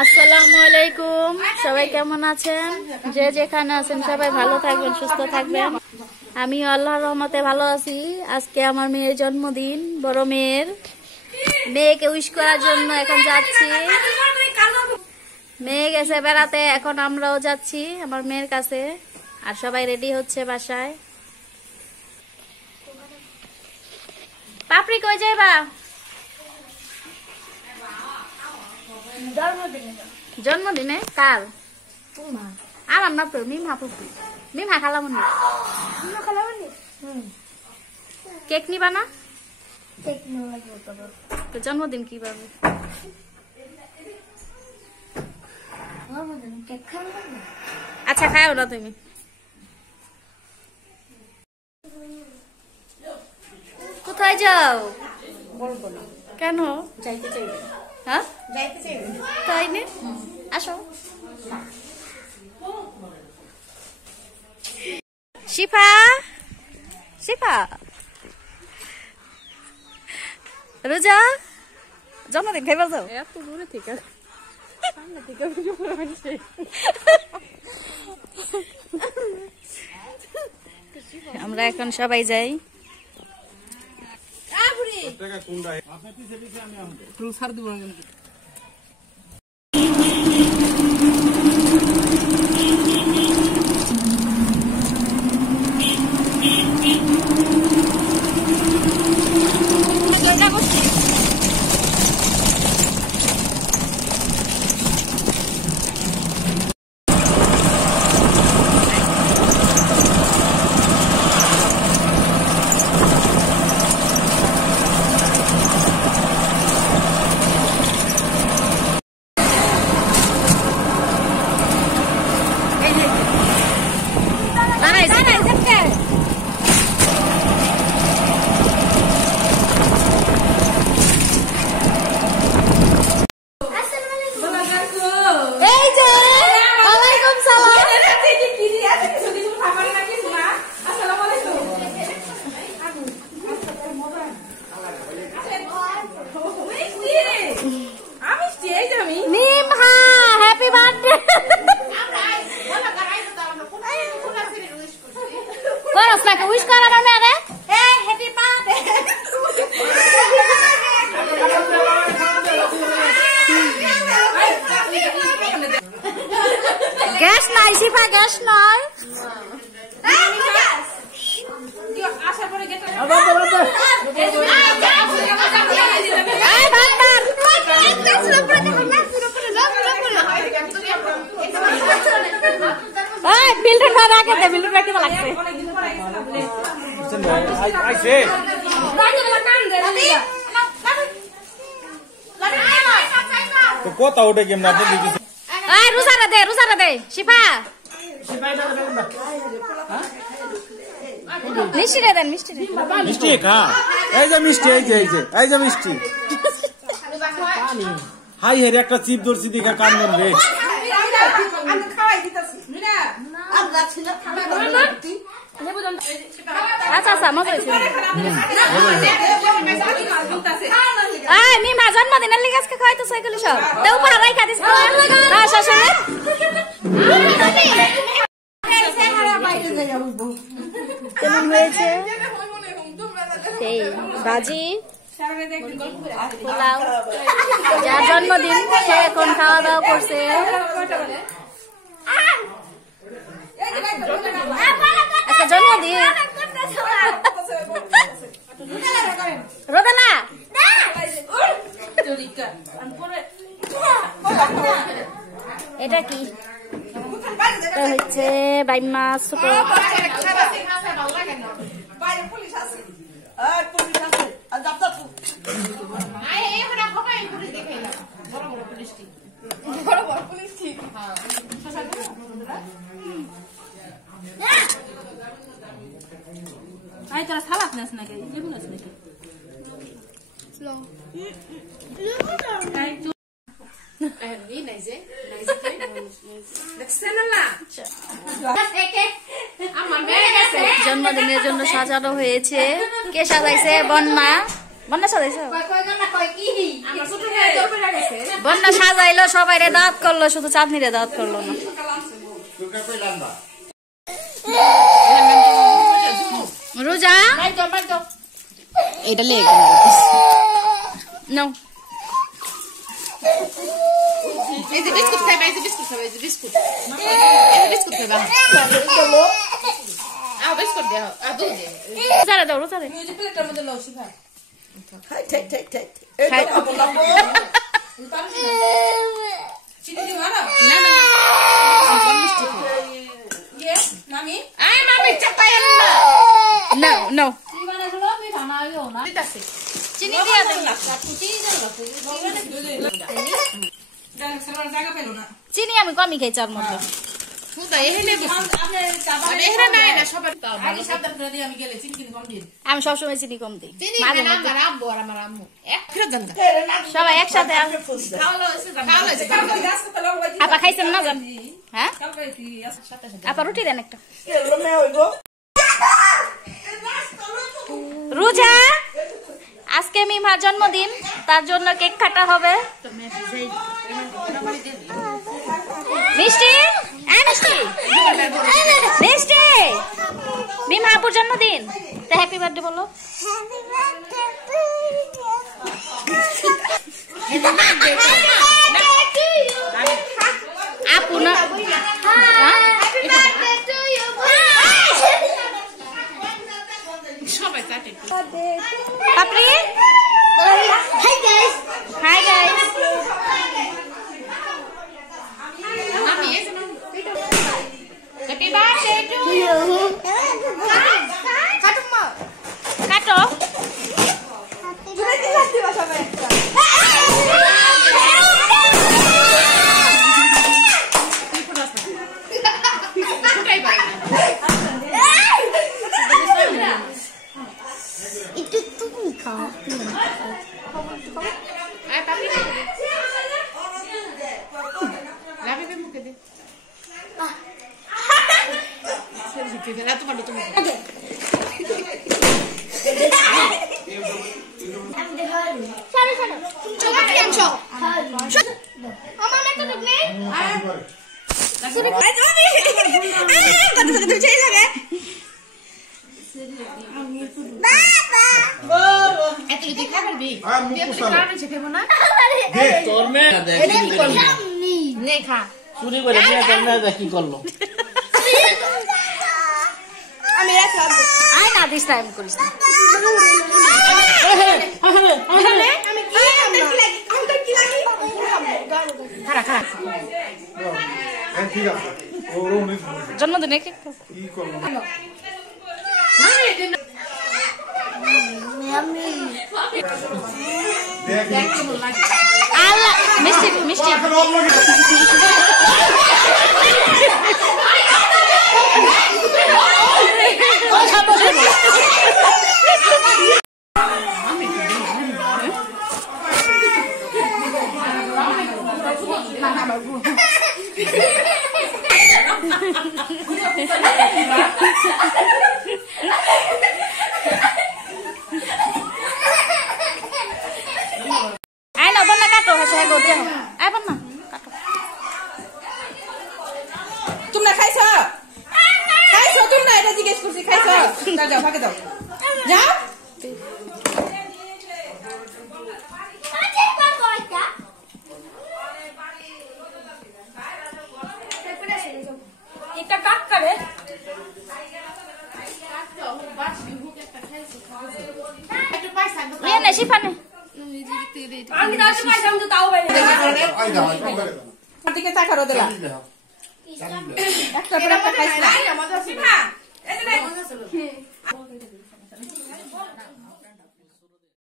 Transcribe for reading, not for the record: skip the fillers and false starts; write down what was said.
আসসালামু আলাইকুম, সবাই কেমন আছেন? যে যেখানে আছেন সবাই ভালো থাকবেন, সুস্থ থাকবেন। আমি আল্লাহর রহমতে ভালো আছি। আজকে আমার মেয়ের জন্মদিন, বড় মেয়েকে উইশ করার জন্য এখন যাচ্ছি। মেয়ে গেছে বেড়াতে, এখন আমরাও যাচ্ছি আমার মেয়ের কাছে। আর সবাই রেডি হচ্ছে বাসায়। পাপড়ি কই যাইবা? জন্মদিনে কার? আমার না তো মিমা পুপি। মিমা খালামনি কেক নিবা না? তো জন্মদিন কিভাবে? আচ্ছা খাও না তুমি। কোথায় যাও? বলবো না। কেন? যাইতে চাইবে। হ্যাঁ যাইতে চাইবে তাই না? আসো। শিফা, শিফা, রোজা জন্মদিন খাইবা যাও? এত দূরে থেকে আমরা এখন সবাই যাই। গ্যাস নাই শিফা, গ্যাস নাই। কোথাও উঠে কেমন রোজারা দে, রোজারা দে শিফা। মিষ্টি রে দেন, মিষ্টি রে। মিষ্টি খা। এই যে মিষ্টি, এই যে এই যে মিষ্টি। হাই হের একটা চিপ ধরছি দেখা কান্দন রে। আচ্ছা আচ্ছা মজা হয়েছে। মিমা জন্মদিনের লিগে আজকে খাওয়াইতো সাইকেল সব তো উপর রাই খাদিস। হ্যাঁ শাশুড়ি কেমন হয়েছে? সেই ভাজি পোলাও। যার জন্মদিন সে এখন খাওয়া দাওয়া করছে। আচ্ছা জন্মদিন রোদেলা এটা কি? হচ্ছে বাই মাছ ছোট। তোরা সালাদ নাস নাকি? লেবু নাস নাকি? জন্মদিনের জন্য সাজানো হয়েছে। কে সাজাইছে? বন্যা। বন্যা সাজাইছে। বন্যা সাজাইলো, সবাই রে দাওয়াত করলো, শুধু চাঁদনি রে দাওয়াত করলো না। রোজা এটা লেগে নাও। এই যে বিস্কুট খাবে, এই যে বিস্কুট খাবে, এই যে বিস্কুট, এই যে বিস্কুট খাবে। আও বিস্কুট দাও, আ দুধ দে। রোজা দাও, রোজা দে। এই যে প্লেটের মধ্যে লও শিখা। খাই ঠিক ঠিক ঠিক এই তো খাবো খাবো চিনি দিবা না? না না মিষ্টি খাও। ইয়ে মামি, আয় মামি চাপায় না। নাও নাও। দিতাছি। চিনি দিয়া দে। জায়গা পেল না। চিনি আমি কমই খাই চার মধ্যে। হুদা এখানে দিছি। আপনি এখানে নাই না সবার পাও। আগে সাবধান করে দিই, আমি গেলে চিনি কিনে কম দিন। আমি সবসময় চিনি কম দিই। চিনি কেন আমার আব্বু আর আমার আম্মু এক ফেরত দেন না। সবাই একসাথে খাওয়ালো এসে আপা খাইছেন না জান? হ্যাঁ আপা রুটি দেন একটা। এলো মে হইবো রোজা আজকে মিমার জন্মদিন, তার জন্য কেক কাটা হবে। মিষ্টি মিষ্টি মিষ্টি, মিমা আপুর জন্মদিন, তা হ্যাপি বার্থডে বলো। আপু না সবাই চাটে। পাপড়ি হাই গাইস, হাই গাইস। আমি এই যে হ্যাপি বার্থডে টু ইউ। কাটো। ফুটাই পারে না। একটু তুমি খাও। আয় পাপড়ি লাভিবে মুখে দে। না তোমার তুমি এত যদি খাবার বি খেবো না তোর মেয়ে নে খা। চুরি করে নিয়ে তোর মেয়ে কি করলো? আমি রাখলাম আয় না দিস টাইম করিস না। আমি কি লাগি কাউন্টার কি লাগি খারা খারা ঠিক আছে ও উনি জন্মদিনে কেক খাও। কি করলো দেখ আল্লাহ মিষ্টি মিষ্টি আয় না বন্যা কাটো, হ্যাঁ হ্যাঁ গোতে আয় বন্যা কাটো। তোমরা খাইছো খাইছো তোমরা এটা জিজ্ঞেস করছি খাইছো দাও যাও ভাগে দাও যাও এটা কাট করে নিয়ে নে শিফানে। আমি দাও তো পাইছাম তো তাও বাইরে আই দাও আই দাও আমার দিকে তাকারো দিলা একটা পর একটা খাইছ না মজা আছে।